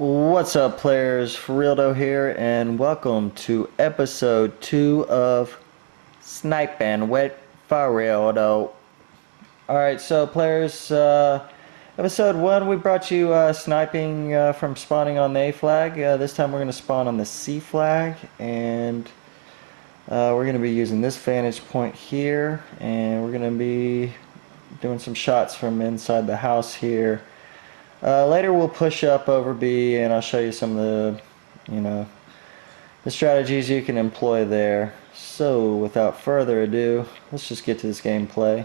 What's up, players? Furealdo here, and welcome to episode 2 of Sniping with Furealdo. Alright, so players, episode 1 we brought you sniping from spawning on the A flag. This time we're going to spawn on the C flag, and we're going to be using this vantage point here, and we're going to be doing some shots from inside the house here. Later we'll push up over B and I'll show you some of the strategies you can employ there. So without further ado, let's just get to this gameplay.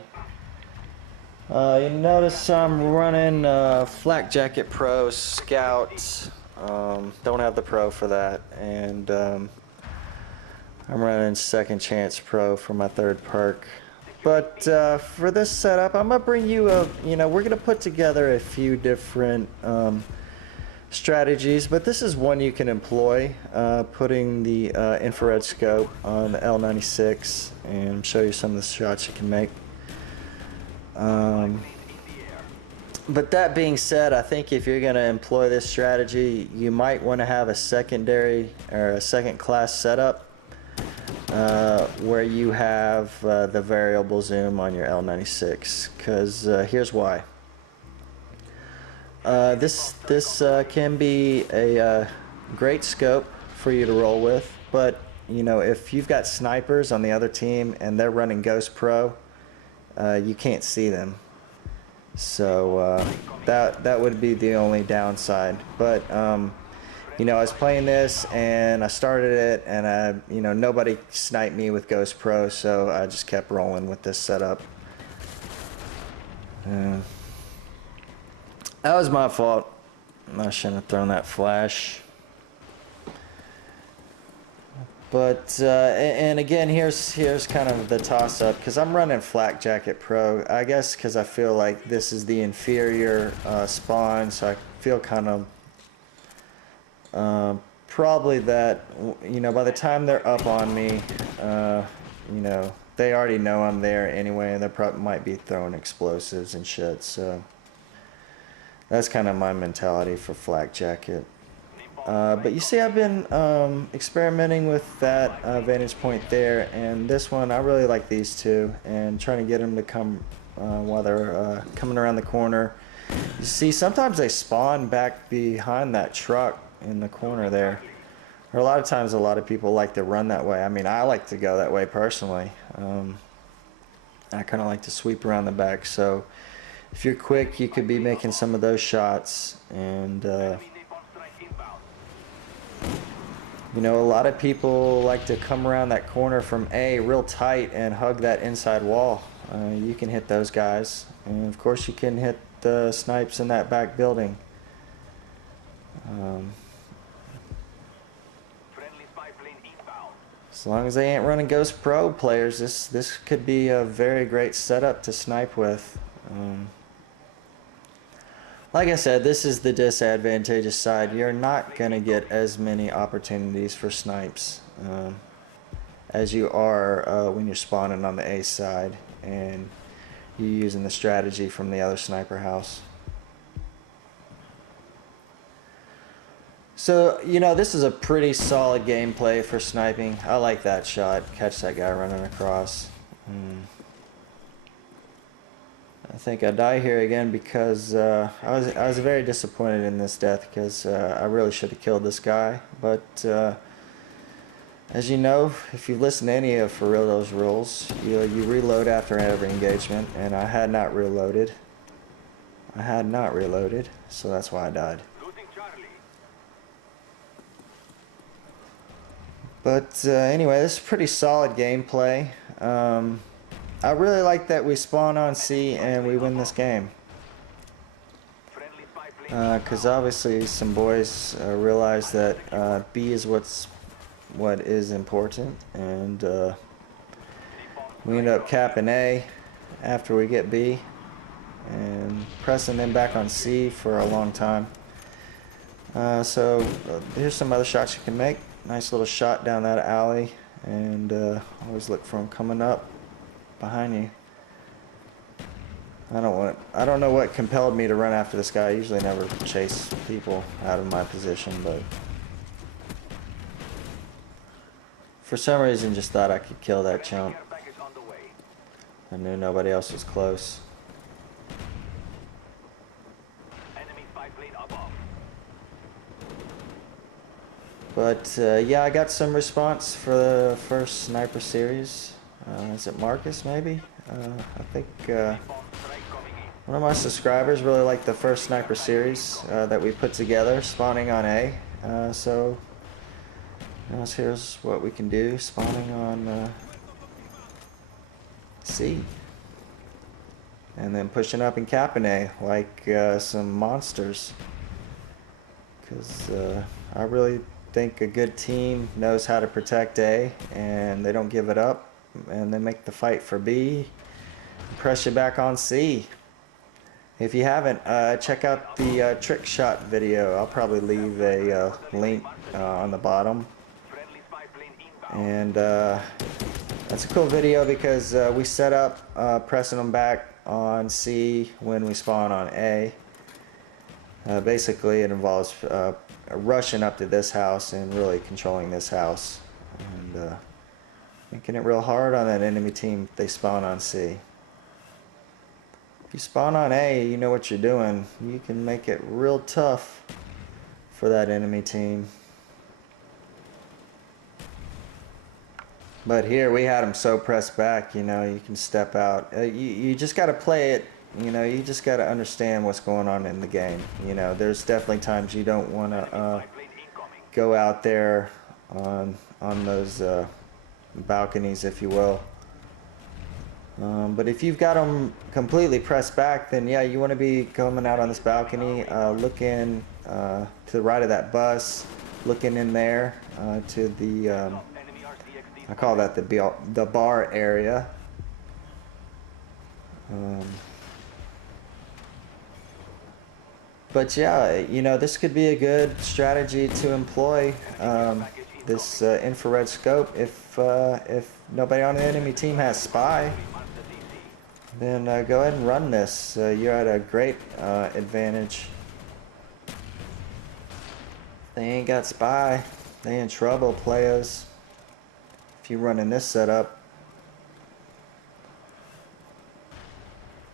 You notice I'm running Flak Jacket Pro Scout. Don't have the Pro for that, and I'm running Second Chance Pro for my third perk. But for this setup, I'm gonna bring you we're gonna put together a few different strategies, but this is one you can employ, putting the infrared scope on the L96 and show you some of the shots you can make. But that being said, I think if you're gonna employ this strategy, you might want to have a secondary or a second class setup. Where you have the variable zoom on your L96, because here's why. This can be a great scope for you to roll with, but if you've got snipers on the other team and they're running Ghost Pro, you can't see them. So that would be the only downside. But I was playing this and I started it, and nobody sniped me with Ghost Pro, so I just kept rolling with this setup. That was my fault. I shouldn't have thrown that flash. But and again, here's kind of the toss-up, because I'm running Flak Jacket Pro. I guess because I feel like this is the inferior spawn, so I feel kind of probably that by the time they're up on me, they already know I'm there anyway, and they probably might be throwing explosives and shit. So that's kind of my mentality for Flak Jacket. But you see, I've been experimenting with that vantage point there, and this one I really like these two, and trying to get them to come while they're coming around the corner. You see, sometimes they spawn back behind that truck in the corner there, or a lot of times a lot of people like to run that way. I mean, I like to go that way personally. I kind of like to sweep around the back, so if you're quick you could be making some of those shots. And a lot of people like to come around that corner from A real tight and hug that inside wall. You can hit those guys, and of course you can hit the snipes in that back building. As long as they ain't running Ghost Pro, players, this could be a very great setup to snipe with. Like I said, this is the disadvantageous side. You're not going to get as many opportunities for snipes as you are when you're spawning on the A side and you're using the strategy from the other sniper house. So, this is a pretty solid gameplay for sniping. I like that shot. Catch that guy running across. I think I die here again because I was very disappointed in this death, because I really should have killed this guy. But as you know, if you listen to any of Furealdo's rules, you reload after every engagement, and I had not reloaded. So that's why I died. But anyway, this is pretty solid gameplay. I really like that we spawn on C and we win this game. Because obviously some boys realize that B is what is important, and we end up capping A after we get B and pressing them back on C for a long time. So here's some other shots you can make. Nice little shot down that alley, and always look for them coming up behind you. I don't know what compelled me to run after this guy. I usually never chase people out of my position, but for some reason just thought I could kill that chump. I knew nobody else was close. But yeah, I got some response for the first sniper series. Is it Marcus maybe? I think one of my subscribers really liked the first sniper series that we put together, spawning on A. So here's what we can do, spawning on C. And then pushing up and capping A like some monsters. Because I really think a good team knows how to protect A, and they don't give it up, and they make the fight for B, and press you back on C. If you haven't, check out the trick shot video. I'll probably leave a link on the bottom. And that's a cool video because we set up pressing them back on C when we spawn on A. Basically it involves rushing up to this house and really controlling this house, and making it real hard on that enemy team if they spawn on C. If you spawn on A, you know what you're doing. You can make it real tough for that enemy team. But here we had them so pressed back, you know, you can step out. You just got to play it, you know, you just got to understand what's going on in the game. You know, there's definitely times you don't want to go out there on those balconies, if you will. But if you've got them completely pressed back, then yeah, you want to be coming out on this balcony, looking to the right of that bus, looking in there to the... I call that the bar area. But yeah, you know, this could be a good strategy to employ, this infrared scope. If nobody on the enemy team has spy, then go ahead and run this. You're at a great advantage. They ain't got spy, they in trouble, players. If you run in this setup.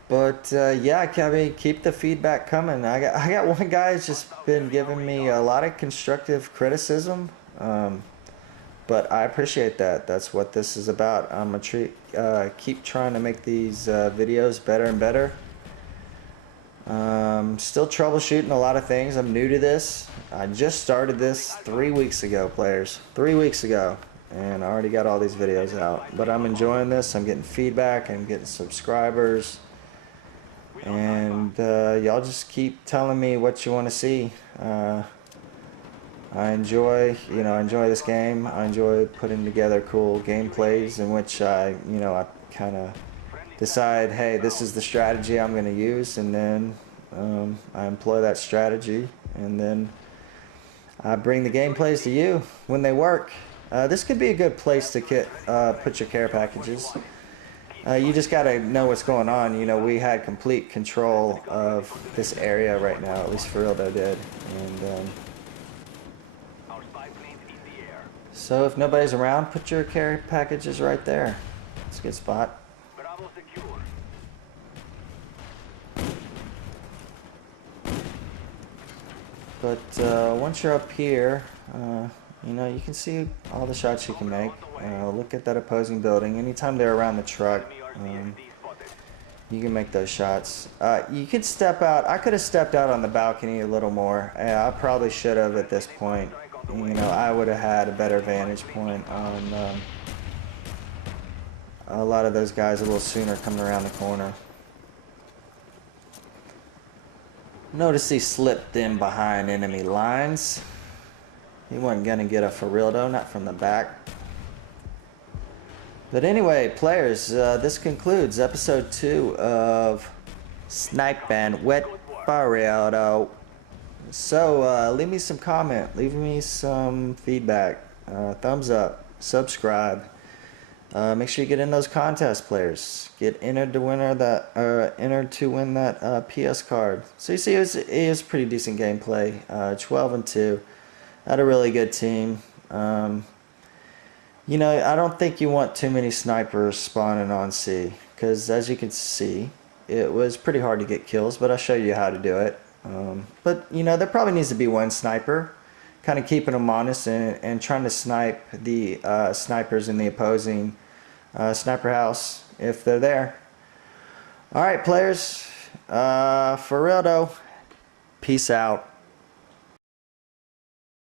But yeah, I mean, keep the feedback coming. I got one guy who's just been giving me a lot of constructive criticism, but I appreciate that. That's what this is about. I'm gonna keep trying to make these videos better and better. Still troubleshooting a lot of things. I'm new to this. I just started this 3 weeks ago, players. 3 weeks ago. And I already got all these videos out, but I'm enjoying this. I'm getting feedback, I'm getting subscribers, and y'all just keep telling me what you want to see. I enjoy this game. I enjoy putting together cool gameplays in which I kind of decide, hey, this is the strategy I'm going to use, and then I employ that strategy, and then I bring the gameplays to you when they work. This could be a good place to put your care packages. You just got to know what's going on. You know, we had complete control of this area right now, at least Furealdo did. And so if nobody's around, put your care packages right there. It's a good spot. But once you're up here, you know, you can see all the shots you can make. Look at that opposing building. Anytime they're around the truck, you can make those shots. You could step out. I could have stepped out on the balcony a little more. I probably should have at this point. You know, I would have had a better vantage point on a lot of those guys a little sooner coming around the corner. Notice he slipped in behind enemy lines. He wasn't going to get a Furealdo, not from the back. But anyway, players, this concludes episode 2 of Sniping with Furealdo. So, leave me some comment, leave me some feedback, thumbs up, subscribe. Make sure you get in those contest players. Get entered to win that PS card. So you see, it was pretty decent gameplay. 12-2. Had a really good team. You know, I don't think you want too many snipers spawning on C, because as you can see, it was pretty hard to get kills, but I'll show you how to do it. But, you know, there probably needs to be one sniper, kind of keeping them honest and trying to snipe the snipers in the opposing sniper house if they're there. Alright, players, Furealdo, peace out.